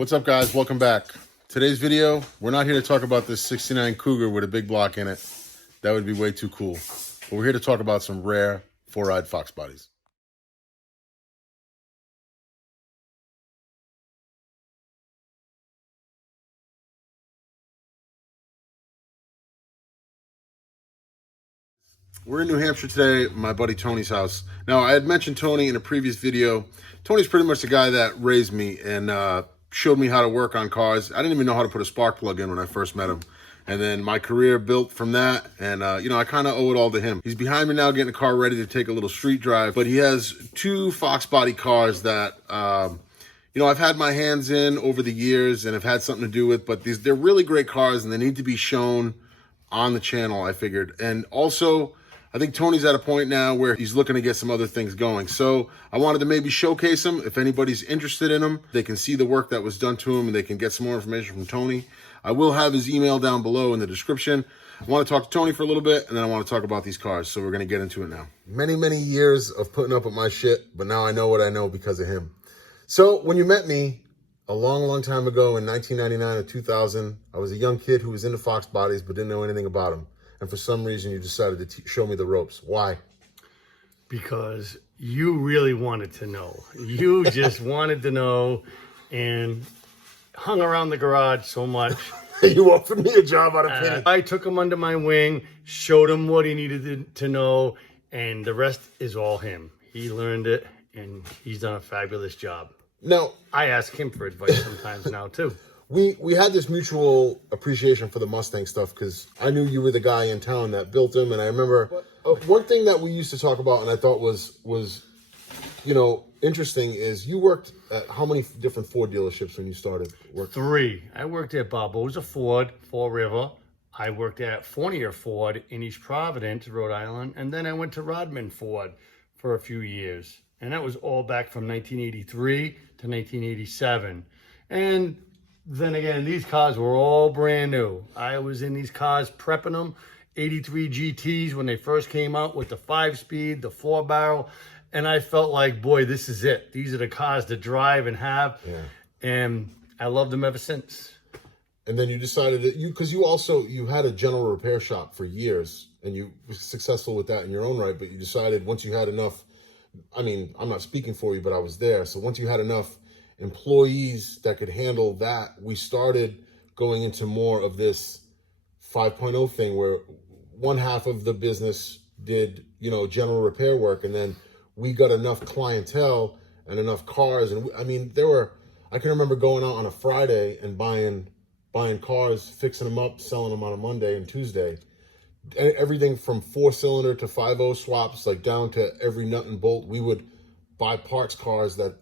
What's up, guys? Welcome back. Today's video, we're not here to talk about this 69 Cougar with a big block in it. That would be way too cool. But we're here to talk about some rare four-eyed fox bodies. We're in New Hampshire today, my buddy Tony's house. Now, I had mentioned Tony in a previous video. Tony's pretty much the guy that raised me and showed me how to work on cars. I didn't even know how to put a spark plug in when I first met him. And then my career built from that. And, I kind of owe it all to him. He's behind me now getting the car ready to take a little street drive. But he has two Foxbody cars that, I've had my hands in over the years and have had something to do with. But they're really great cars and they need to be shown on the channel, I figured. And also, I think Tony's at a point now where he's looking to get some other things going. So I wanted to maybe showcase him. If anybody's interested in him, they can see the work that was done to him and they can get some more information from Tony. I will have his email down below in the description. I want to talk to Tony for a little bit and then I want to talk about these cars. So we're going to get into it now. Many, many years of putting up with my shit, but now I know what I know because of him. So when you met me a long, long time ago in 1999 or 2000, I was a young kid who was into fox bodies but didn't know anything about them. And for some reason, you decided to show me the ropes. Why? Because you really wanted to know. You just wanted to know and hung around the garage so much. You offered me a job out of pity. I took him under my wing, showed him what he needed to know, and the rest is all him. He learned it, and he's done a fabulous job. Now, I ask him for advice sometimes now, too. We had this mutual appreciation for the Mustang stuff because I knew you were the guy in town that built them. And I remember one thing that we used to talk about and I thought was interesting is you worked at how many different Ford dealerships when you started working? 3. I worked at Barboza Ford, Fall River. I worked at Fournier Ford in East Providence, Rhode Island. And then I went to Rodman Ford for a few years. And that was all back from 1983 to 1987. And then again, these cars were all brand new. I was in these cars prepping them, 83 GTs when they first came out with the 5-speed, the 4-barrel. And I felt like, boy, this is it. These are the cars to drive and have. Yeah. And I loved them ever since. And then you decided that because you had a general repair shop for years and you were successful with that in your own right. But you decided once you had enough, I mean, I'm not speaking for you, but I was there. So once you had enough employees that could handle that, we started going into more of this 5.0 thing where one half of the business did, general repair work. And then we got enough clientele and enough cars. And I can remember going out on a Friday and buying cars, fixing them up, selling them on a Monday and Tuesday. Everything from 4-cylinder to 5.0 swaps, like down to every nut and bolt. We would buy parts cars that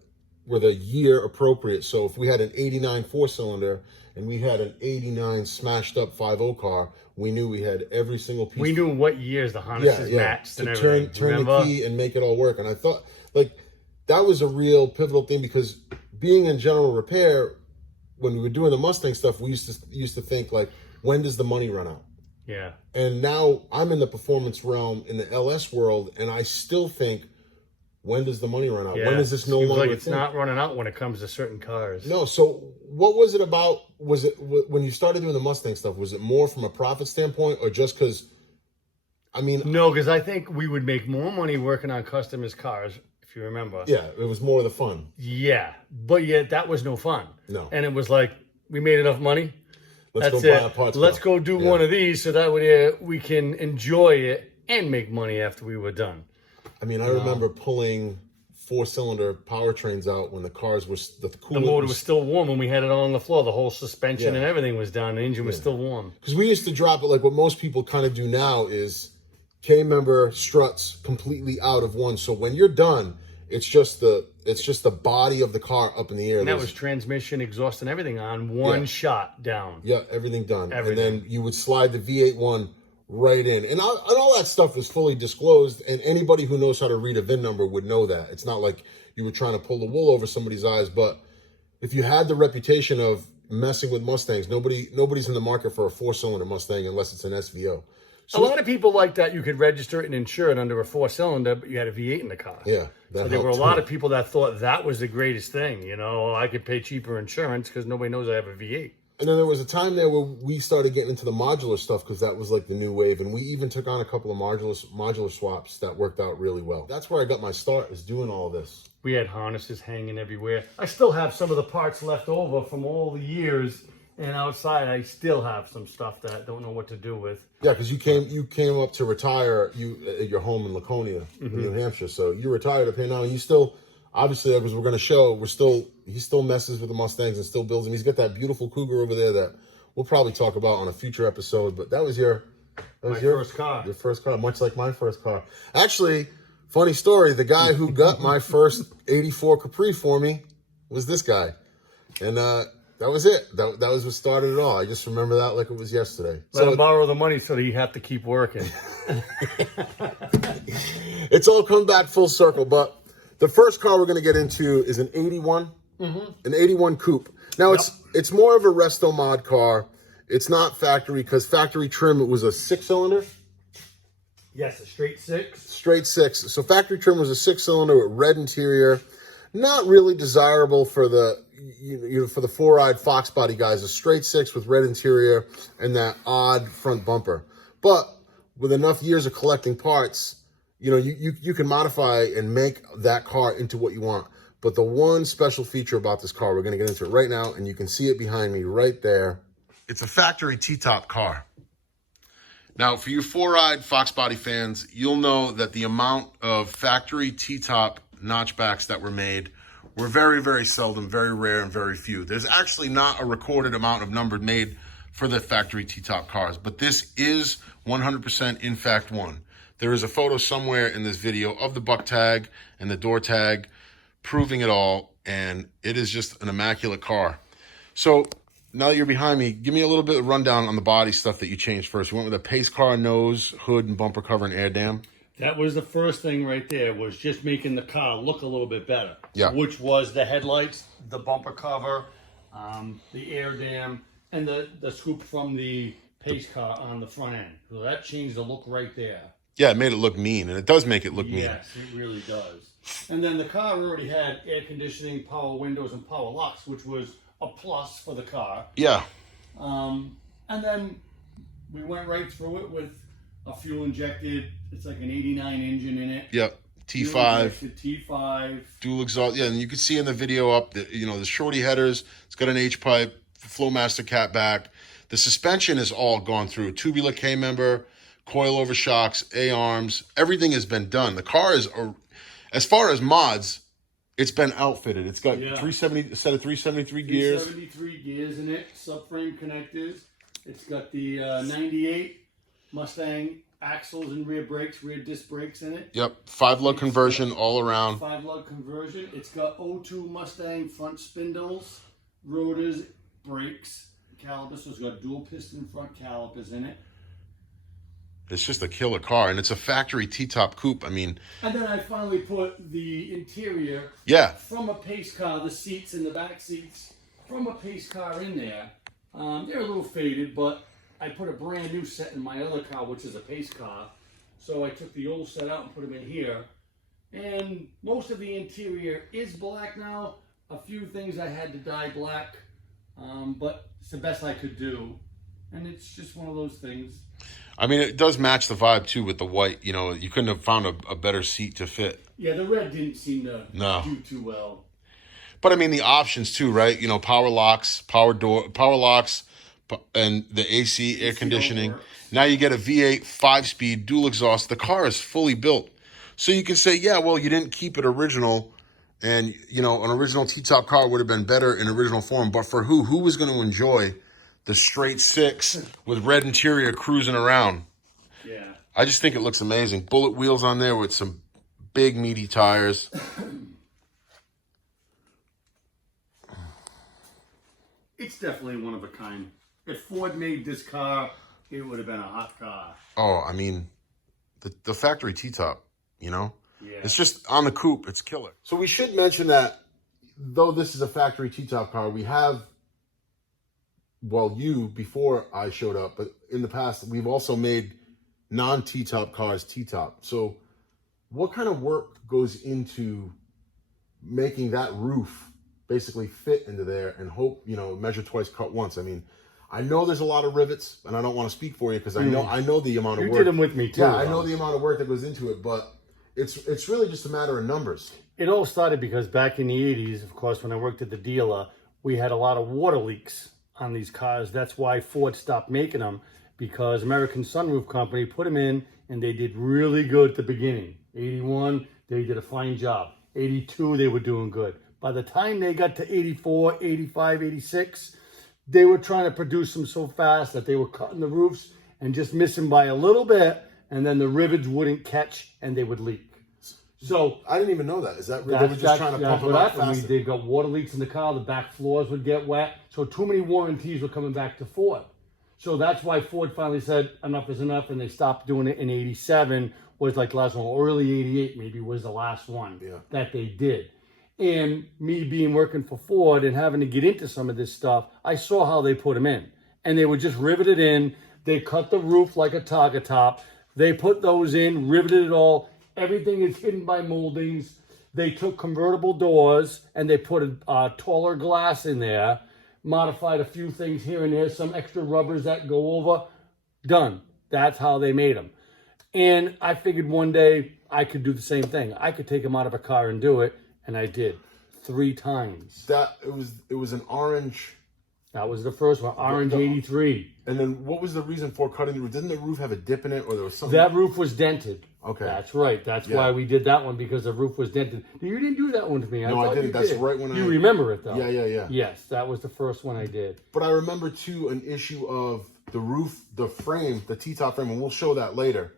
were the year appropriate. So if we had an 89 4-cylinder and we had an 89 smashed up 5.0 car, we knew we had every single piece. We knew what years the harnesses matched and everything. Turn the key and make it all work. And I thought that was a real pivotal thing because being in general repair, when we were doing the Mustang stuff, we used to think like, when does the money run out? Yeah. And now I'm in the performance realm in the LS world, and I still think, when does the money run out? Yeah. When is this no longer? Like it's not running out when it comes to certain cars. No. So what was it about? Was it when you started doing the Mustang stuff? Was it more from a profit standpoint, or just because? No, because I think we would make more money working on customers' cars, if you remember. Yeah, it was more of the fun. Yeah, but yet that was no fun. No. And it was like we made enough money. Let's go buy a parts car. Let's go do one of these so that way we can enjoy it and make money after we were done. I remember pulling 4-cylinder powertrains out when the cars were the motor was still warm when we had it on the floor. The whole suspension and everything was down. The engine was still warm. Because we used to drop it like what most people kind of do now is K-member struts completely out of one. So when you're done, it's just the body of the car up in the air. And that was transmission, exhaust, and everything on one shot down. Yeah, everything done. Everything. And then you would slide the V8 one right in. And all that stuff is fully disclosed, and anybody who knows how to read a VIN number would know that. It's not like you were trying to pull the wool over somebody's eyes, but if you had the reputation of messing with Mustangs, nobody's in the market for a 4-cylinder Mustang unless it's an SVO. A lot of people like that you could register it and insure it under a 4-cylinder, but you had a V8 in the car. Yeah. So there were a lot of people that thought that was the greatest thing. You know, I could pay cheaper insurance because nobody knows I have a V8. And then there was a time there where we started getting into the modular stuff because that was like the new wave. And we even took on a couple of modular swaps that worked out really well. That's where I got my start, is doing all this. We had harnesses hanging everywhere. I still have some of the parts left over from all the years. And outside, I still have some stuff that I don't know what to do with. Yeah, because you came up to retire at your home in Laconia, New Hampshire. So you retired up here now, and you still, obviously, as we're going to show, he still messes with the Mustangs and still builds them. He's got that beautiful Cougar over there that we'll probably talk about on a future episode. But that was your first car. Your first car, much like my first car. Actually, funny story, the guy who got my first 84 Capri for me was this guy. And that was it. That was what started it all. I just remember that like it was yesterday. Let him borrow the money so that you have to keep working. It's all come back full circle. But the first car we're going to get into is an 81, an 81 Coupe. Now, it's more of a resto mod car. It's not factory, because factory trim, it was a 6-cylinder. Yes, a straight 6. Straight 6. So factory trim was a 6-cylinder with red interior. Not really desirable for the for the 4-eyed Foxbody guys. A straight 6 with red interior and that odd front bumper. But with enough years of collecting parts, you can modify and make that car into what you want. But the one special feature about this car, we're going to get into it right now, and you can see it behind me right there. It's a factory T-top car. Now, for you 4-eyed Foxbody fans, you'll know that the amount of factory T-top notchbacks that were made were very, very seldom, very rare, and very few. There's actually not a recorded amount of number made for the factory T-top cars, but this is 100% in fact one. There is a photo somewhere in this video of the buck tag and the door tag proving it all, and it is just an immaculate car. So now that you're behind me, give me a little bit of rundown on the body stuff that you changed first. You went with a pace car nose, hood, and bumper cover and air dam. That was the first thing right there, was just making the car look a little bit better. Yeah. Which was the headlights, the bumper cover, the air dam, and the scoop from the pace car on the front end. So that changed the look right there. Yeah, it made it look mean, and it does make it look mean. Yes, it really does. And then the car already had air conditioning, power windows, and power locks, which was a plus for the car. Yeah. And then we went right through it with a fuel injected, it's like an 89 engine in it. Yep. T5. T5. Dual exhaust. Yeah, and you can see in the video up that, the shorty headers. It's got an H-pipe, Flowmaster catback. The suspension is all gone through. Tubular K-member, coilover shocks, A-arms. Everything has been done. The car is, as far as mods, it's been outfitted. It's got a set of 373 gears. 373 gears in it, subframe connectors. It's got the 98 Mustang axles and rear disc brakes in it. Yep, 5-lug conversion all around. 5-lug conversion. It's got 02 Mustang front spindles, rotors, brakes, calipers. So it's got dual piston front calipers in it. It's just a killer car, and it's a factory T-top coupe. I mean, and then I finally put the interior from a pace car, the seats and the back seats from a pace car in there. They're a little faded, but I put a brand new set in my other car, which is a pace car. So I took the old set out and put them in here. And most of the interior is black now. A few things I had to dye black, but it's the best I could do. And it's just one of those things. I mean, it does match the vibe, too, with the white. You couldn't have found a better seat to fit. Yeah, the red didn't seem to do too well. But, I mean, the options, too, right? Power locks, and the AC, air conditioning. Now you get a V8 5-speed dual exhaust. The car is fully built. So you can say, yeah, well, you didn't keep it original. And, an original T-top car would have been better in original form. But for who? Who was going to enjoy the straight 6 with red interior cruising around? Yeah. I just think it looks amazing. Bullet wheels on there with some big, meaty tires. It's definitely one of a kind. If Ford made this car, it would have been a hot car. Oh, I mean, the factory T-top, Yeah. It's just on the coupe. It's killer. So we should mention that though this is a factory T-top car, we have, before I showed up, but in the past, we've also made non-T-top cars T-top. So what kind of work goes into making that roof basically fit into there and hope, you know, measure twice, cut once? I mean, I know there's a lot of rivets, and I don't want to speak for you because I know the amount of work. You did them with me too. Yeah, I know the amount of work that goes into it, but it's really just a matter of numbers. It all started because back in the 80s, of course, when I worked at the dealer, we had a lot of water leaks on these cars. That's why Ford stopped making them, because American Sunroof Company put them in, and they did really good at the beginning. 81, they did a fine job. 82, they were doing good. By the time they got to 84, 85, 86, they were trying to produce them so fast that they were cutting the roofs and just missing by a little bit, and then the rivets wouldn't catch and they would leak. So I didn't even know that. Is that they were just trying to pump them out faster? They got water leaks in the car. The back floors would get wet. So too many warranties were coming back to Ford. So that's why Ford finally said enough is enough, and they stopped doing it in 87. Was like the last one. Early 88 maybe was the last one that they did. And me being working for Ford and having to get into some of this stuff, I saw how they put them in. And they were just riveted in. They cut the roof like a Targa top. They put those in, riveted it all. Everything is hidden by moldings. They took convertible doors and they put a taller glass in there, modified a few things here and there, some extra rubbers that go over. Done. That's how they made them. And I figured one day I could do the same thing. I could take them out of a car and do it. And I did 3 times. That it was an orange. That was the first one, orange 83. And then what was the reason for cutting the roof? Didn't the roof have a dip in it, or there was something? That roof was dented. Okay. That's right. That's why we did that one, because the roof was dented. You didn't do that one to me. No, I didn't. That's right when You remember it, though. Yeah. Yes, that was the first one I did. But I remember, too, an issue of the roof, the frame, the T-top frame, and we'll show that later,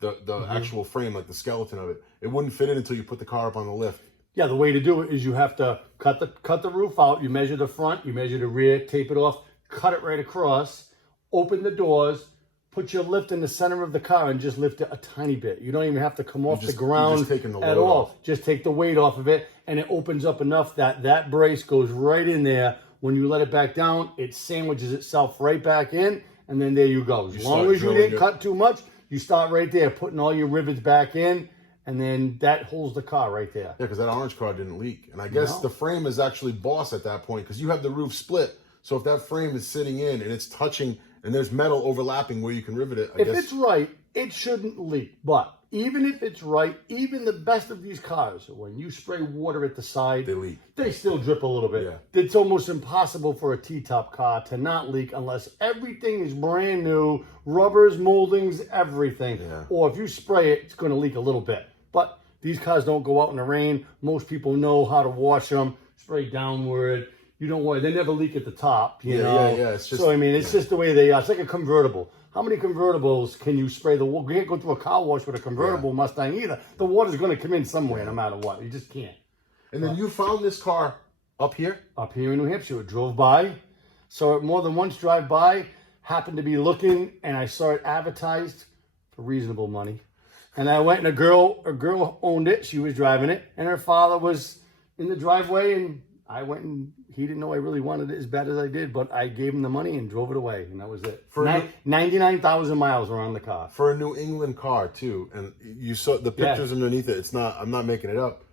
the actual frame, like the skeleton of it. It wouldn't fit in until you put the car up on the lift. Yeah, the way to do it is you have to cut the roof out. You measure the front, you measure the rear, tape it off, cut it right across, open the doors, put your lift in the center of the car and just lift it a tiny bit. You don't even have to come off the ground at all. Just take the weight off of it, and it opens up enough that that brace goes right in there. When you let it back down, it sandwiches itself right back in, and then there you go. As long as you didn't cut too much, you start right there, putting all your rivets back in, and then that holds the car right there. Yeah, because that orange car didn't leak. And I guess the frame is actually boss at that point, because you have the roof split. So if that frame is sitting in and it's touching and there's metal overlapping where you can rivet it, I guess. If it's right, it shouldn't leak. But even if it's right, even the best of these cars, when you spray water at the side, they leak. They still drip a little bit. Yeah. It's almost impossible for a T-top car to not leak unless everything is brand new, rubbers, moldings, everything. Yeah. Or if you spray it, it's going to leak a little bit. But these cars don't go out in the rain. Most people know how to wash them, spray downward. You don't worry. They never leak at the top. You know? Yeah. It's just, so, I mean, it's just the way they are. It's like a convertible. How many convertibles can you spray the water? You can't go through a car wash with a convertible Mustang either. The water's going to come in somewhere no matter what. You just can't. And then you found this car up here? Up here in New Hampshire. It drove by. Saw it more than once drive by. Happened to be looking, and I saw it advertised for reasonable money. And I went, and a girl owned it. She was driving it, and her father was in the driveway, and I went, and he didn't know I really wanted it as bad as I did, but I gave him the money and drove it away, and that was it. 99,000 miles were on the car. For a New England car, too, and you saw the pictures underneath it. I'm not making it up.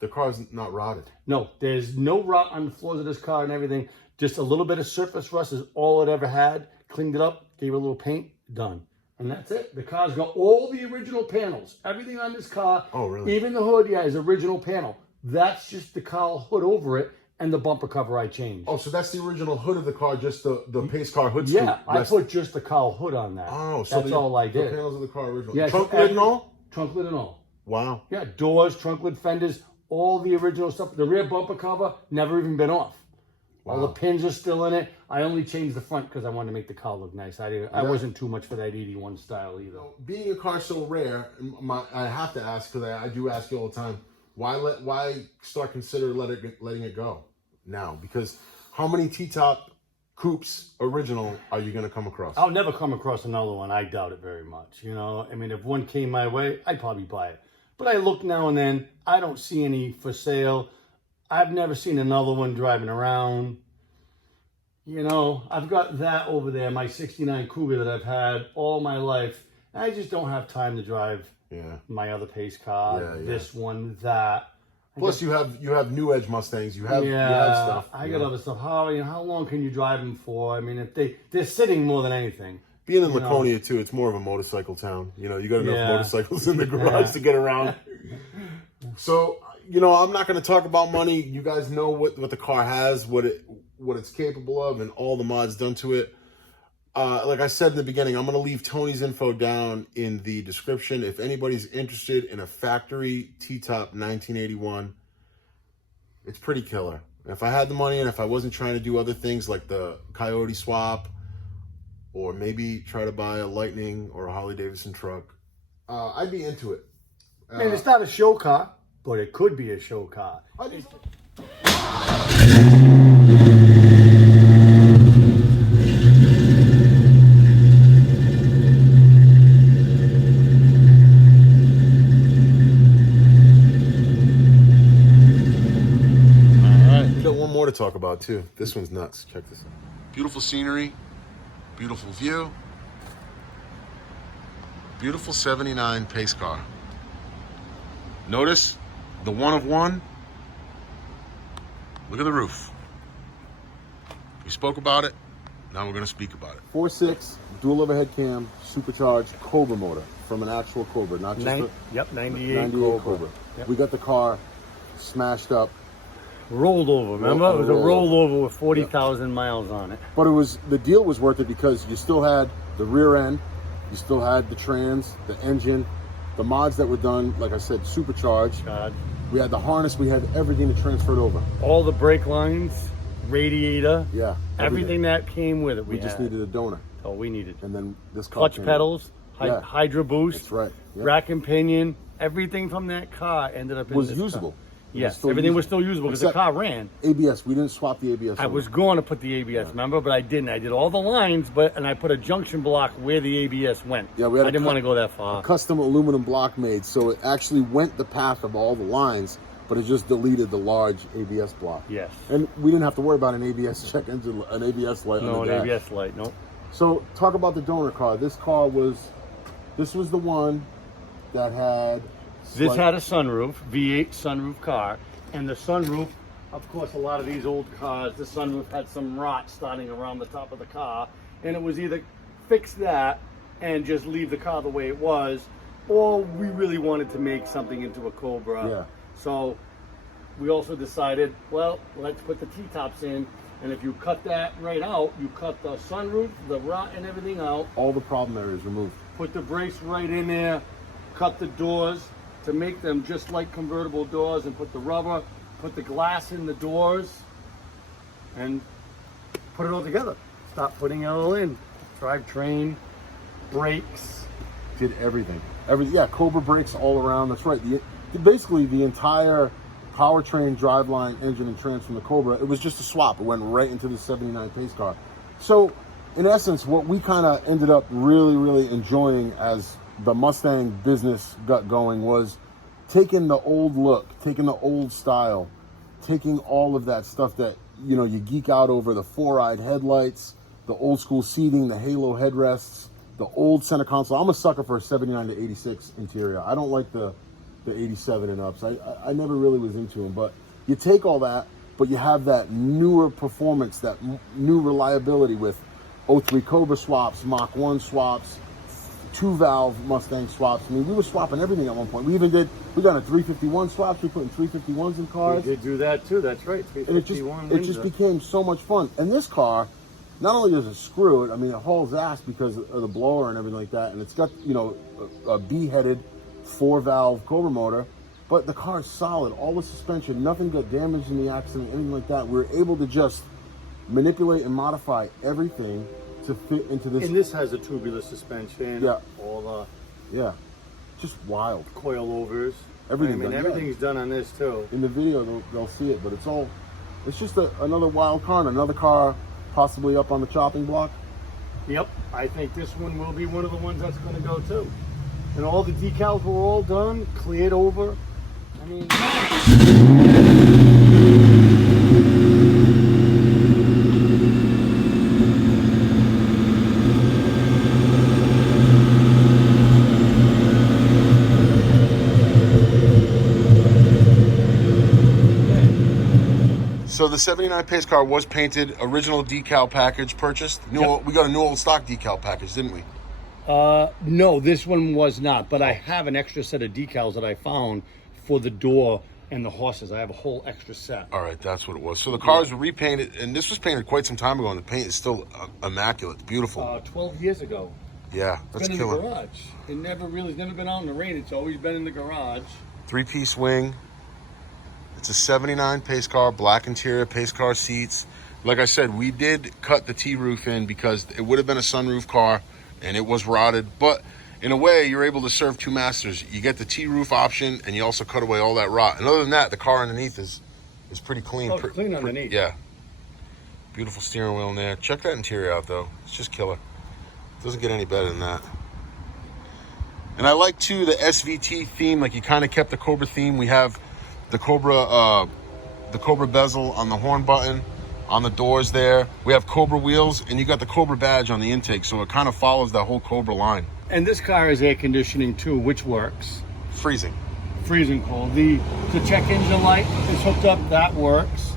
The car's not rotted. No, there's no rot on the floors of this car and everything. Just a little bit of surface rust is all it ever had. Cleaned it up, gave it a little paint, done. And that's it. The car's got all the original panels. Everything on this car. Oh, really? Even the hood, is original panel. That's just the car hood over it and the bumper cover I changed. Oh, so that's the original hood of the car, just the pace car hood scoop. Yeah, I put just the car hood on that. Oh, so that's all I did. The panels of the car original. Yeah, trunk lid and all? Trunk lid and all. Wow. Yeah, doors, trunk lid, fenders, all the original stuff. The rear bumper cover, never even been off. Wow. All the pins are still in it. I only changed the front because I wanted to make the car look nice. I wasn't too much for that 81 style either. Being a car so rare, I have to ask, because I do ask you all the time, why start consider letting it go now? Because how many T-top coupes original are you going to come across? I'll never come across another one. I doubt it very much. You know, I mean, if one came my way, I'd probably buy it. But I look now and then. I don't see any for sale. I've never seen another one driving around. You know, I've got that over there, my 69 Cougar that I've had all my life. I just don't have time to drive my other pace car, this one, that. Plus, you have new Edge Mustangs. You have stuff. I got other stuff. How long can you drive them for? I mean, if they're sitting more than anything. Being in Laconia too, it's more of a motorcycle town. You know, you got enough motorcycles in the garage to get around. So, you know, I'm not going to talk about money. You guys know what the car has, what it's capable of, and all the mods done to it. Like I said in the beginning, I'm going to leave Tony's info down in the description. If anybody's interested in a Factory T-Top 1981, it's pretty killer. If I had the money and if I wasn't trying to do other things like the Coyote swap or maybe try to buy a Lightning or a Harley-Davidson truck, I'd be into it. And it's not a show car, but it could be a show car. To talk about too. This one's nuts. Check this out. Beautiful scenery, beautiful view, beautiful 79 pace car. Notice the one of one. Look at the roof. We spoke about it. Now we're going to speak about it. 4.6 dual overhead cam, supercharged Cobra motor from an actual Cobra, not just 98 Cobra. Yep. We got the car smashed up. Rolled over, remember? It was a rollover with 40,000 miles on it. But the deal was worth it because you still had the rear end, you still had the trans, the engine, the mods that were done, like I said, supercharged. We had the harness, we had everything that transferred over. All the brake lines, radiator, everything that came with it. We just needed a donor. Oh, we needed. And then this car clutch pedals, Hydro Boost, that's right. Rack and pinion, everything from that car ended up in was this usable. car. Yes, everything was still usable because the car ran. ABS, we didn't swap the ABS. I was going to put the ABS, remember, but I didn't. I did all the lines, and I put a junction block where the ABS went. Yeah, I didn't want to go that far. A custom aluminum block made, so it actually went the path of all the lines, but it just deleted the large ABS block. Yes. And we didn't have to worry about an ABS check engine, an ABS light. No, on the an dash. ABS light, nope. So talk about the donor car. This was the one that had. This had a sunroof, V8 sunroof car. And the sunroof, of course, a lot of these old cars, the sunroof had some rot starting around the top of the car. And it was either fix that and just leave the car the way it was, or we really wanted to make something into a Cobra. Yeah. So we also decided, well, let's put the T-tops in. And if you cut that right out, you cut the sunroof, the rot and everything out. All the problem areas removed. Put the brakes right in there, cut the doors to make them just like convertible doors, and put the rubber, put the glass in the doors, and put it all together. Stop putting it all in. Drivetrain, brakes. Did everything. Cobra brakes all around. That's right. Basically, the entire powertrain, driveline, engine, and trans from the Cobra, it was just a swap. It went right into the 79 pace car. So, in essence, what we kind of ended up really, really enjoying as the Mustang business got going was taking the old look, taking the old style, taking all of that stuff that, you know, you geek out over, the four-eyed headlights, the old school seating, the halo headrests, the old center console. I'm a sucker for a 79 to 86 interior. I don't like the 87 and ups. I never really was into them, but you take all that, but you have that newer performance, that new reliability with 03 Cobra swaps, Mach 1 swaps, 2-valve Mustang swaps. I mean, we were swapping everything at one point. We got a 351 swaps. We put in 351s in cars. We did do that too. That's right. 351. And it just became so much fun. And this car, not only does it screw it, I mean, it hauls ass because of the blower and everything like that. And it's got, you know, a B-headed 4-valve Cobra motor, but the car is solid. All the suspension, nothing got damaged in the accident, anything like that. We were able to just manipulate and modify everything to fit into this. And this has a tubular suspension. Yeah. All just wild. Coilovers. Everything. I mean, everything's done on this too. In the video, they'll see it, but it's just another wild car, and another car possibly up on the chopping block. Yep. I think this one will be one of the ones that's going to go too. And all the decals were all done, cleared over. I mean. So the 79 pace car was painted, original decal package purchased. Yep. We got a new old stock decal package, didn't we? No, this one was not, but I have an extra set of decals that I found for the door and the horses. I have a whole extra set. All right, that's what it was. So the cars were repainted, and this was painted quite some time ago, and the paint is still immaculate. It's beautiful. 12 years ago. Yeah, that's Been in killer. the garage. It's never been out in the rain. It's always been in the garage. 3-piece wing. It's a 79 pace car, black interior, pace car seats. Like I said, we did cut the T-roof in because it would have been a sunroof car, and it was rotted. But in a way, you're able to serve two masters. You get the T-roof option, and you also cut away all that rot. And other than that, the car underneath is pretty clean. Oh, clean underneath. Yeah. Beautiful steering wheel in there. Check that interior out, though. It's just killer. Doesn't get any better than that. And I like, too, the SVT theme. Like, you kind of kept the Cobra theme. We have the Cobra bezel on the horn button, on the doors there. We have Cobra wheels, and you got the Cobra badge on the intake, so it kind of follows that whole Cobra line. And this car has air conditioning too, which works. Freezing cold. The check engine light is hooked up. That works.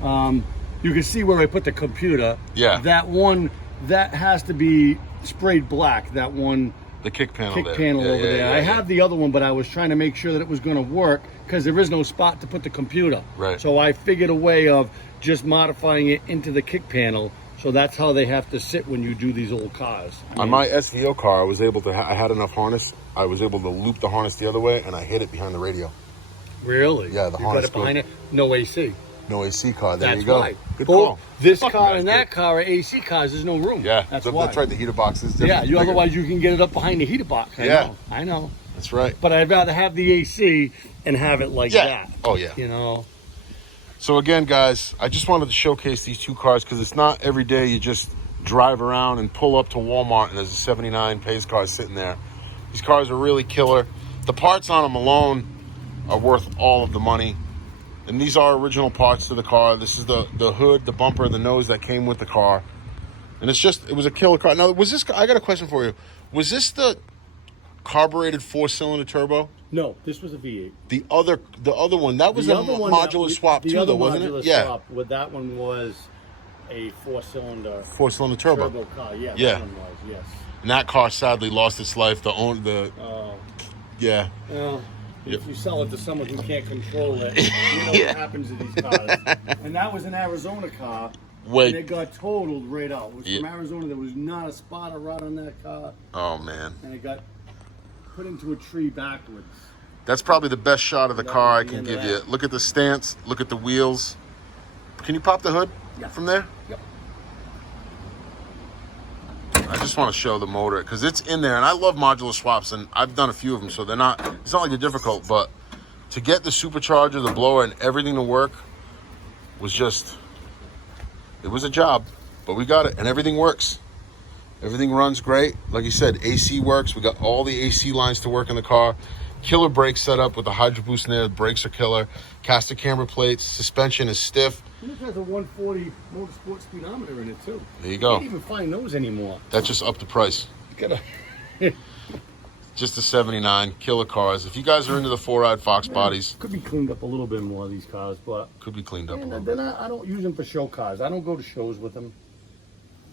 You can see where I put the computer. Yeah. That one, that has to be sprayed black. That one. The kick panel over there. I have the other one, but I was trying to make sure that it was going to work because there is no spot to put the computer. Right. So I figured a way of just modifying it into the kick panel. So that's how they have to sit when you do these old cars. On my SVO car, I was able to, I had enough harness. I was able to loop the harness the other way, and I hid it behind the radio. Really? Yeah, the you harness. Got it behind it? No AC. No AC car. There That's you go. Why. Good call. This car and that car are AC cars. There's no room. Yeah, that's why. That's right. The heater box is different. different. Yeah, otherwise you can get it up behind the heater box. I know. That's right. But I'd rather have the AC and have it like that. Oh, yeah. You know? So again, guys, I just wanted to showcase these two cars because it's not every day you just drive around and pull up to Walmart and there's a 79 pace car sitting there. These cars are really killer. The parts on them alone are worth all of the money. And these are original parts to the car. This is the hood, the bumper, the nose that came with the car. And it was a killer car. Now, was this, I got a question for you. Was this the carbureted 4-cylinder turbo? No, this was a V8. The other one, that was a modular swap too, though, wasn't it? Yeah. With that one was a 4-cylinder turbo car. Yeah. Yeah. That one was, yes. And that car sadly lost its life. Yeah. If you sell it to someone who can't control it, you know what happens to these cars. And that was an Arizona car. And it got totaled right out. It was from Arizona. There was not a spot of rot on that car. Oh, man. And it got put into a tree backwards. That's probably the best shot of the car I can give you. Look at the stance. Look at the wheels. Can you pop the hood from there? Yep. I just want to show the motor because it's in there, and I love modular swaps, and I've done a few of them, so it's not like they're difficult, but to get the supercharger, the blower, and everything to work was just, it was a job, but we got it, and everything works. Everything runs great. Like you said, AC works. We got all the AC lines to work in the car. Killer brake setup with the Hydro Boost in there. The brakes are killer. Caster camber plates. Suspension is stiff. It has a 140 motorsport speedometer in it too. There you go. You can't even find those anymore. That just upped the price. Just a 79 killer cars. If you guys are into the 4-ride Fox bodies, could be cleaned up a little bit more, these cars, but could be cleaned up a little bit. I don't use them for show cars. I don't go to shows with them.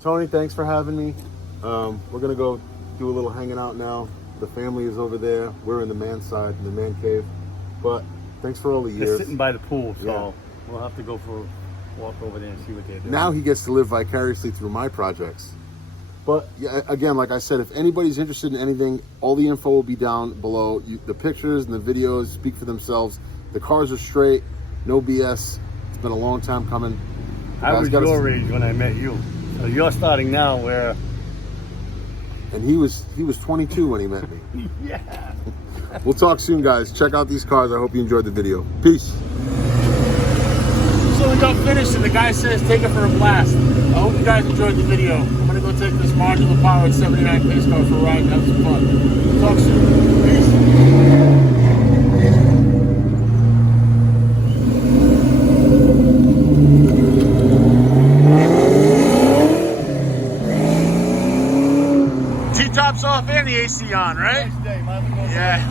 Tony, thanks for having me. We're gonna go do a little hanging out now. The family is over there. We're in the man side, in the man cave. But thanks for all the years. They're sitting by the pool, so we'll have to go for a walk over there and see what they're doing. Now he gets to live vicariously through my projects. But yeah, again, like I said, if anybody's interested in anything, all the info will be down below. The pictures and the videos speak for themselves. The cars are straight, no BS. It's been a long time coming. I was your age when I met you. So you're starting now where... And he was 22 when he met me. Yeah. We'll talk soon, guys. Check out these cars. I hope you enjoyed the video. Peace. So we got finished and the guy says take it for a blast. I hope you guys enjoyed the video. I'm going to go take this modular powered 79 pace car for a ride and have some fun. Talk soon. Peace. T-top's off and the AC on, right? Nice day, yeah.